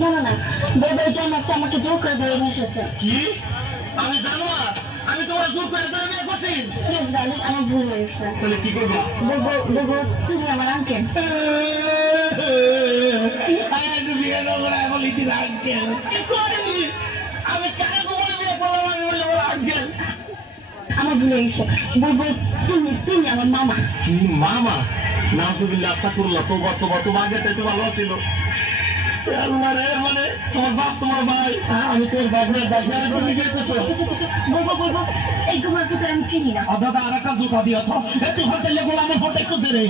না না না, বউদের জন্য আমাকে জোর করে ধরে নিয়ে এসেছে। কি? আমি জানো আমি তোমার জোর করে ধরে বিয়ে করছি। প্লিজ ডার্লিং, আমার ভুল হয়ে গেছে। তাহলে কি করবো? বউ তুমি আমার আঙ্কেল। বিয়ে করে বলি দিন আঙ্কেল। আমি কারে বলে বিয়ে করলাম? আমি বলে ওর আঙ্কেল। আমার ভুল হয়ে গেছে। বউ তুমি আমার মামা। কি মামা? নাজুবিল্লাহ, আস্তাগফিরুল্লাহ, তওবা তওবা, তোমার আগে তো ভালো ছিল। মানে তোমার বাপ তোমার ভাই, আমি তোর বাপের বাপের তুমি বিয়ে করছো। বউ এই তোমার ভিতরে আমি চিনি না। দাদা আর একটা জুতা দিও তো। তুই হোটেলে গোলামের ফটো খুঁজে রে।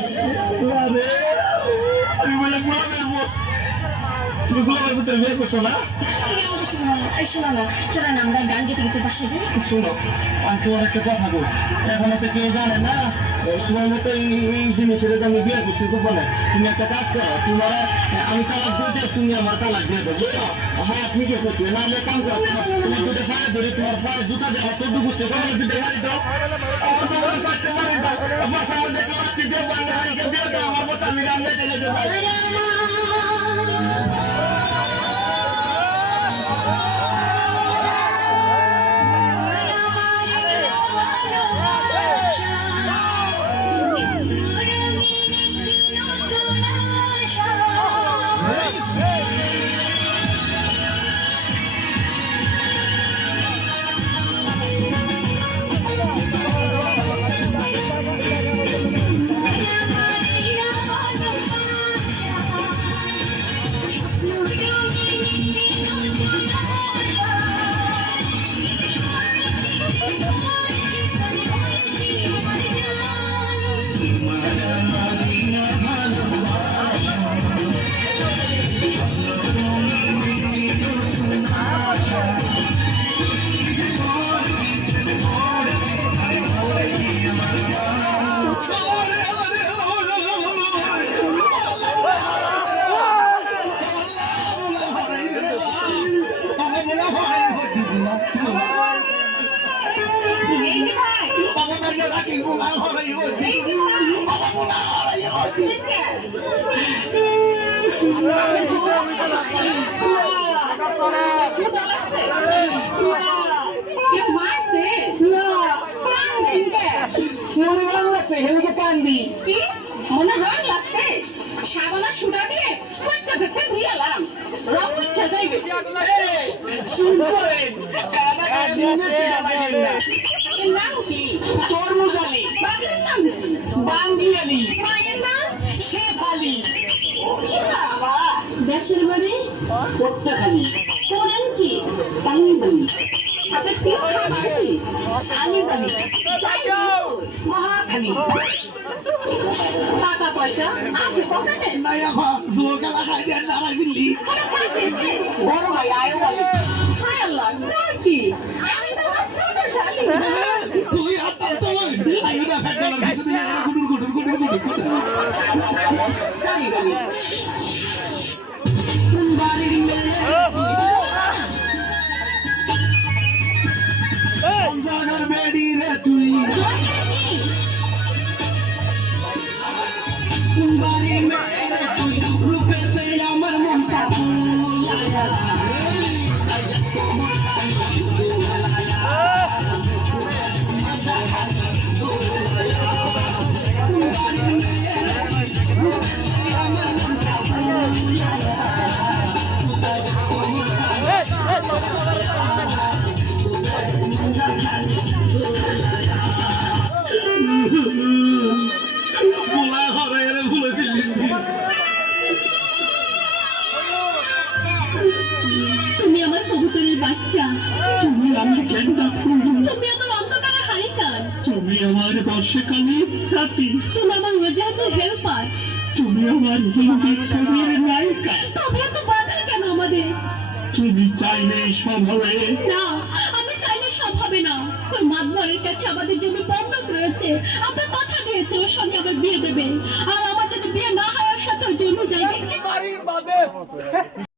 আমি বলে গোলামের মত, তুমি গোলামের ভিতরে বিয়ে করছো না? এই শোনো না, চলো না আমরা গান গেতে গেতে বাসে যাই। শোনো, আমি তোমার একটা কথা বল, এখন তো কেউ জানে না তোমার মতো এই জিনিসের আমি বিয়ে করছি গোপনে। তুমি একটা কাজ করো, তোমার আমি তালাক দিয়ে দেবো, তুমি আমার তালাক দিয়ে দেবো, বুঝছো? হ্যাঁ ঠিকই করছি, না হলে কাম করো, তোমার দুটো পায়ে ধরে তোমার পায়ে জুতা দেওয়া চোদ্দ গোষ্ঠী কোনো দিতে পারি দাও, আমার তোমার কাটতে পারি দাও, বাসার মধ্যে কালাচ্ছি দিয়ে বান্ধে হারিকে দিয়ে দাও, আমার মতো আমি রান্না চলে যেতে পারি। মনে রং লাগছে, সাবানা সুটা দিয়ে খরচা খরচা দিয়ে এলাম, রং উঠছে যাইবে। নাম কি? তরমুজ আলী। বাপের নাম কি? বান্দি আলী। মায়ের নাম? শেখ আলী। দেশের বাড়ি? পট্টাখালী। করেন কি? তালিবানি। আপনার প্রিয় খাবার কি? সালিবানি। মহাখালী। টাকা পয়সা আছে পকেটে? নয়া ভাগ জোগা লাগাই দেন নারাই দিল্লি। বড় ভাই আয়ো বলে হায় আল্লাহ নাকি আমি তো ছোটশালী। তুই আত্মা তো আইনা ফেটে লাগছে গুডুর গুডুর গুডুর গুডুর তালিবানি। তুম বাড়ির মেয়ে জাগার বেডি রে তুই তুম বাড়ির মেয়ে রে তুই রূপেতে আমার মনটা ফুলায়া তুমি আমার কবুতরের বাচ্চা, তুমি আমার গেন্ডা ফুল, তুমি আমার অন্ধকার হারিকার, তুমি আমার বর্ষাকালী রাতি, তুমি আমার উড়োজাহাজের হেল্পার, তুমি আমার হিন্দি ছবির নায়িকা। তবে এত বাধা কেন আমাদের? তুমি চাইলে সব হবে না, আমি চাইলে সব হবে না। ওই মাতবরের কাছে আমাদের জমি বন্ধক রয়েছে, আপনার কথা দিয়েছে ওর সঙ্গে আমার বিয়ে দেবে, আর আমার যদি বিয়ে না হয় ওর সাথে ওই জমি যাইবে।